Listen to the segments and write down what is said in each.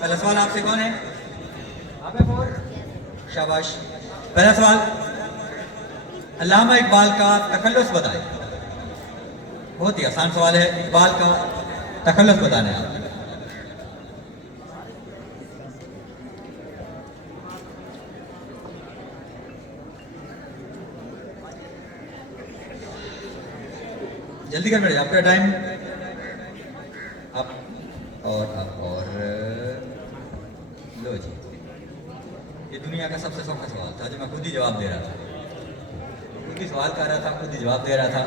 पहला सवाल आपसे कौन है? शाबाश। पहला सवाल, अल्लामा इकबाल का तखल्लुस बताएं। बहुत ही आसान सवाल है, इकबाल का तखल्लुस बताना है। जल्दी कर बेटे, आपका टाइम अब और लो जी। ये दुनिया का सबसे सौखा सवाल था जो मैं खुद ही जवाब दे रहा था, खुद ही सवाल कर रहा था, खुद ही जवाब दे रहा था।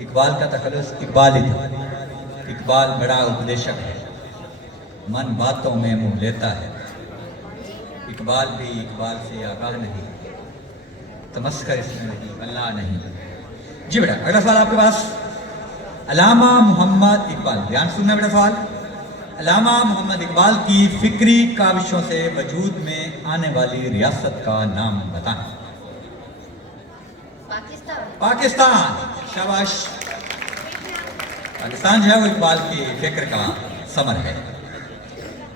इकबाल का तखल्लुस इकबाल ही था। इकबाल बड़ा उपदेशक है, मन बातों में मुंह लेता है। इकबाल भी इकबाल से आगाह नहीं, तमस्कर इसमें नहीं, अल्लाह नहीं। जी बेटा, अगला सवाल आपके पास, अल्लामा मोहम्मद इकबाल, ध्यान सुनना बेटा सवाल। अल्लामा मोहम्मद इकबाल की फिक्री काविशों से वजूद में आने वाली रियासत का नाम बताएं। पाकिस्तान। शाबाश। पाकिस्तान जो है वो इकबाल की फिक्र का समर है।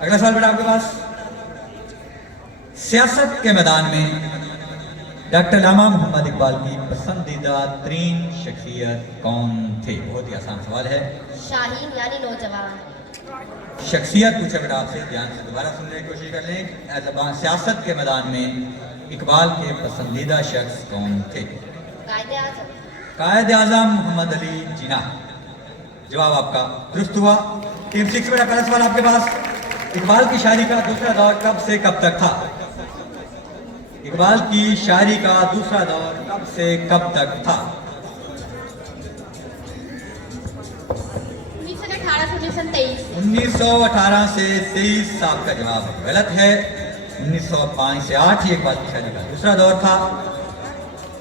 अगला सवाल बेटा आपके पास, सियासत के मैदान में डॉक्टर अल्लामा मोहम्मद इकबाल की पसंदीदा तरीन शख्सियत कौन थे? बहुत ही आसान सवाल है। शाहीन यानी नौजवान। शख्सियत पूछा बेटा आपसे, ध्यान से दोबारा सुनने की कोशिश कर लें। सियासत के मैदान में इकबाल के पसंदीदा शख्स कौन थे? कायद आजम मोहम्मद अली जिन्ना। जवाब आपका दुरुस्त हुआ। टीम 6 बेटा, पहला सवाल आपके पास, इकबाल की शायरी का दूसरा दौर कब से कब तक था? इकबाल की शायरी का दूसरा दौर कब से कब तक था? 1918 से 23। आपका जवाब गलत है। 1905 से 8 ही इकबाल की शायरी का दूसरा दौर था।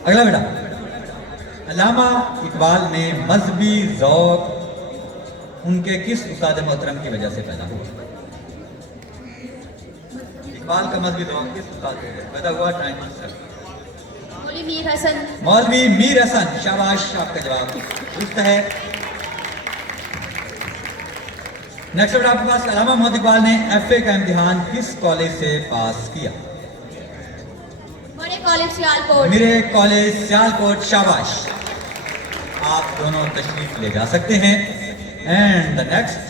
अगला बेटा, अल्लामा इकबाल ने मजहबी ज़ौक़ उनके किस उस्ताद मोहतरम की वजह से पैदा हुआ? इकबाल का मजहबी ज़ौक़ किस उस्ताद से पैदा हुआ? मौलवी मीर हसन। मौलवी मीर हसन। शाबाश, आपका जवाब दुरुस्त है। नेक्स्ट बेटा आपके पास, अल्लामा मोहम्मद इकबाल ने FA का इम्तिहान किस कॉलेज से पास किया? मेरे कॉलेज सियालकोट। मेरे कॉलेज सियालकोट। शाबाश, आप दोनों तशरीफ ले जा सकते हैं। And the next,